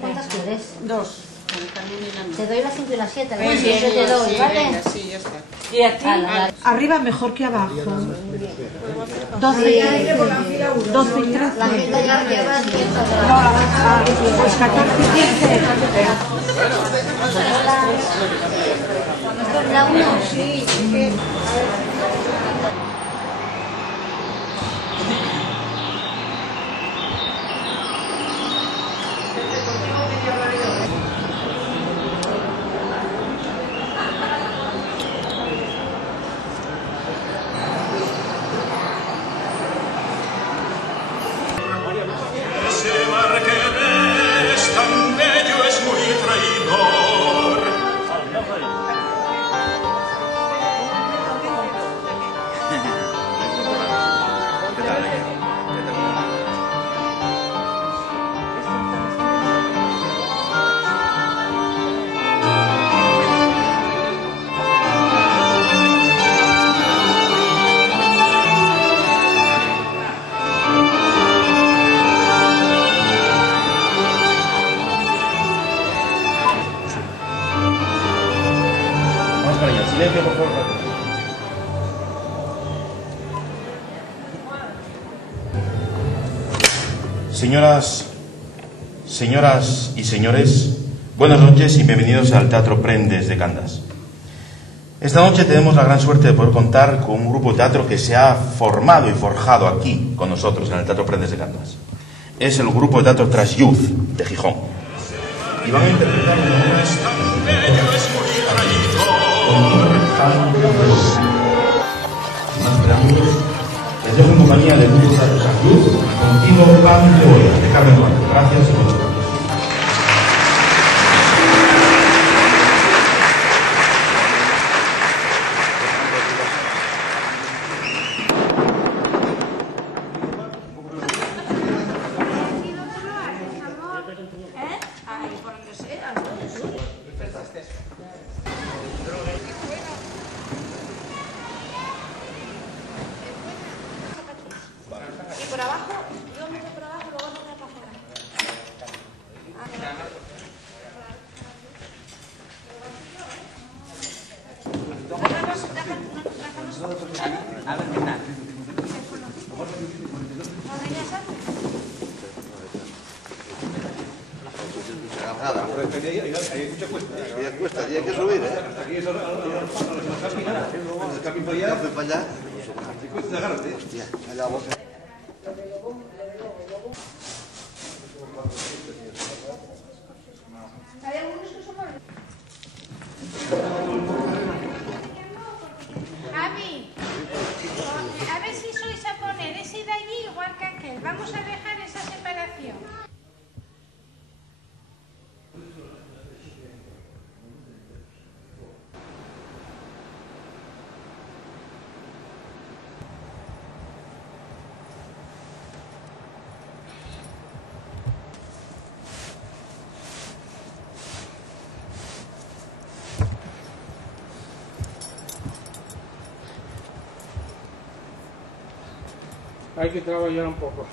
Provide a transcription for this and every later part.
¿Cuántas quieres? Dos. Te doy las 5 y las 7, Muy las bien, 7 te doy, sí, ¿vale? venga, sí, ya está. ¿Y a ti? Arriba mejor que abajo. 12 y 13. La mitad ya llevas 10 Pues 14 y 15. ¿Esto es la 1? Sí, Ese mar que ves tan bello es muy traidor. ¿Qué tal? Vamos para allá, silencio por favor. Señoras y señores, buenas noches y bienvenidos al Teatro Prendes de Candas. Esta noche tenemos la gran suerte de poder contar con un grupo de teatro que se ha formado y forjado aquí con nosotros en el Teatro Prendes de Candas. Es el grupo de teatro Trash Youth de Gijón. Y van a interpretar una obra más preámbulos. Les dejo en compañía del grupo de teatro Trash Youth contigo Pan de Boya, de Carmen Duarte. Gracias y buenas noches. Y por abajo, yo me voy por abajo, luego no me para afuera. A ver qué tal. Nada, hay mucha cuesta. Y hay que subir, ¿eh? Aquí es el camping para allá. Camping para allá. Cuesta, agárrate. Hostia, allá vos. Hay algunos que son más... Ami, a ver si sois a poner ese de allí igual que aquel. Vamos a dejar esa separación. Hay que trabajar un poco.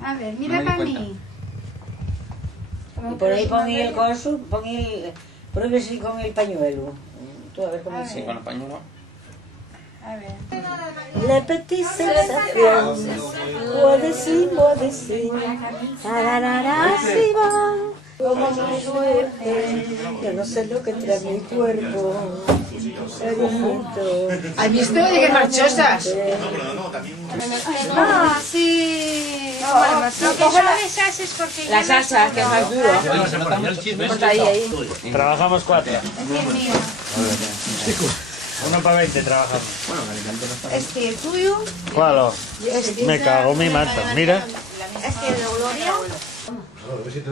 A ver, mira para mí. Y por ahí pon el coso, pruébese con el pañuelo. Tú a ver cómo dice. Con el pañuelo. A ver. La petite sensación, modesí, tararara, así va, como muy fuerte, yo no sé lo que trae mi cuerpo, cariñito. ¿Has visto? Oye, qué marchosas. Ah, sí. Bueno, lo que son esas es porque... La salsa, que es más duro. Ponte ahí. Trabajamos 4. Es mío. Uno para 20 trabajamos. Este, el tuyo. ¿Cuál? Me cago en mi manta. Mira. Este, el de Gloria. Una, dos, tres,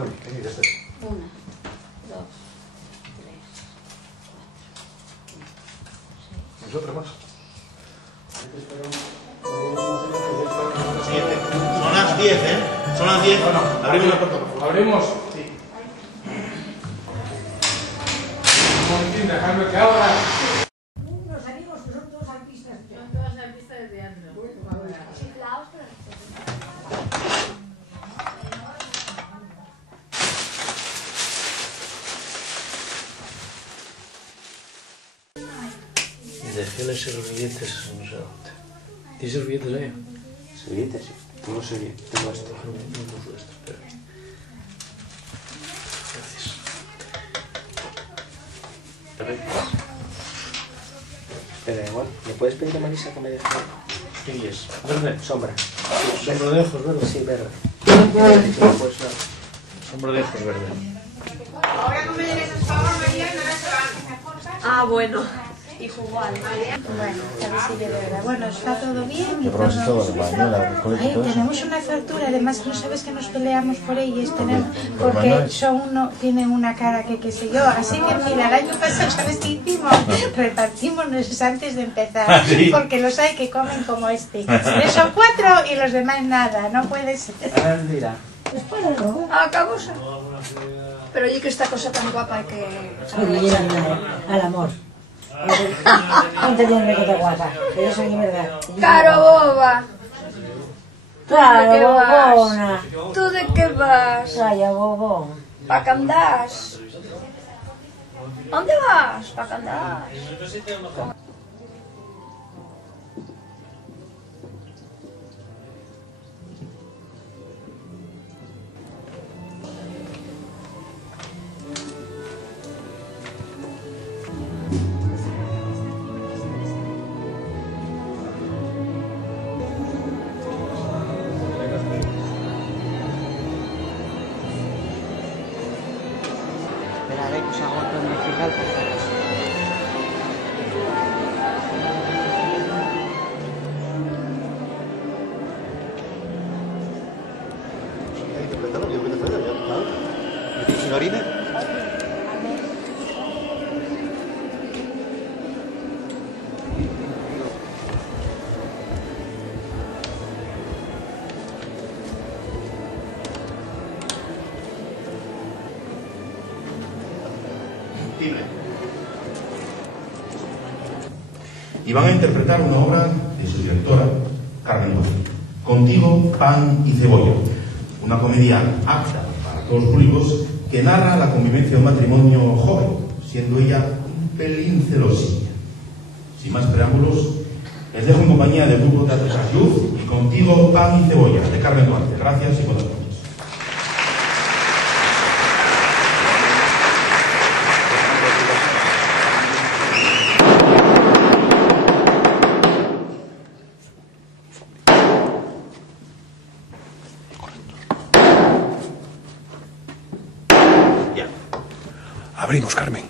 Nosotros más. Son las 10, ¿eh? Son las 10. Abrimos la puerta, por favor. ¿Abrimos? Sí. Un momentín, dejadme que abra. Los amigos que son todos artistas. Son todos artistas de teatro. Dejé las servilletas, no sé dónde. ¿Tienes servilletas ahí? ¿Servilletas? Sí. Tengo servilletas. Tengo esto. Espera. Gracias. Espera, igual. ¿Me puedes pedir a Marisa que me deje? ¿Qué es? ¿Verde? Sombra. Sombra de ojos, verde. Sí, verde. Sombra de ojos, verde. Ahora no me den esos favores, María, y no se van. Ah, bueno. Igual. Bueno, a ver si de verdad. Bueno, está todo bien y ¿Qué pruebas es todo? todo. ¿El baño, la alcohol y todo eso? Tenemos una fractura, además no sabes que nos peleamos por ellas, tenemos, ¿Por porque manual? tienen una cara que qué sé yo. Así que mira, el año pasado, ¿sabes qué hicimos? Repartimos antes de empezar, ¿Ah, sí? porque los hay que comen como este. Tres o cuatro y los demás nada, no puede ser. Mira. Acabamos. Pero oye que esta cosa tan guapa que... Al amor. No te tienes que estar guapa, pero eso es verdad. Caro boba. Claro, ¿De qué vas? bobona. ¿Tú de qué vas? Vaya, bobón. ¿Pa' qué andás? ¿Dónde vas? ¿Pa' qué andás? Esperaré que os agote en el final por si acaso. Signorina? Y van a interpretar una obra de su directora, Carmen Duarte. Contigo, pan y cebolla. Una comedia apta para todos los públicos que narra la convivencia de un matrimonio joven, siendo ella un pelín celosilla. Sin más preámbulos, les dejo en compañía del grupo Teatro Salud y Contigo, pan y cebolla, de Carmen Duarte. Gracias y buenas noches. Abrimos, Carmen.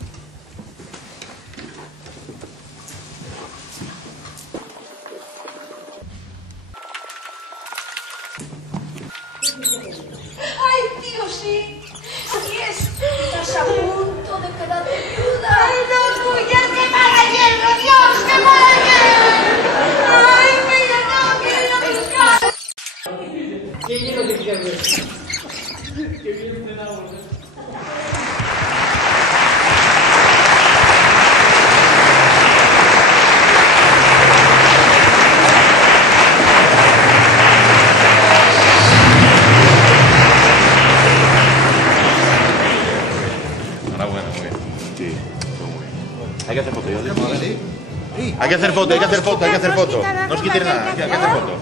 ¡Ay, tío, sí! ¡Así es! Estás a punto de quedarte viuda. ¡Ay, no, ya qué mala hierba! ¡Dios, qué mala hierba! ¡Ay, mira, no, quiero ir a buscar! ¿Qué quiero que quieres? Qué bien cenado. Enhorabuena, muy bien. Sí, fue muy bien. Hay que hacer foto, yo digo. Hay que hacer foto, hay que hacer foto, hay que hacer foto. No os quitéis nada, hay que hacer foto.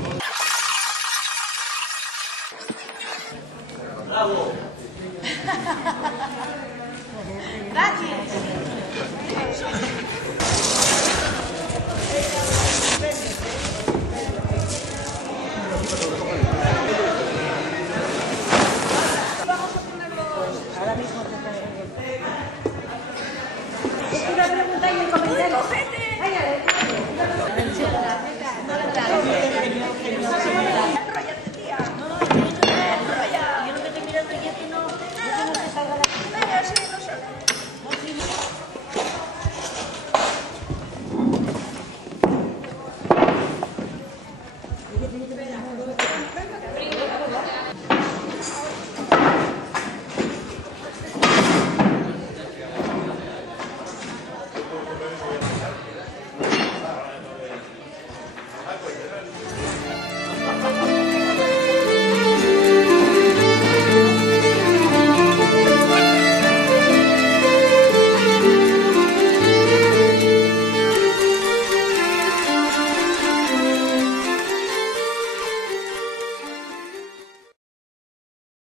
Una pregunta y un comentario.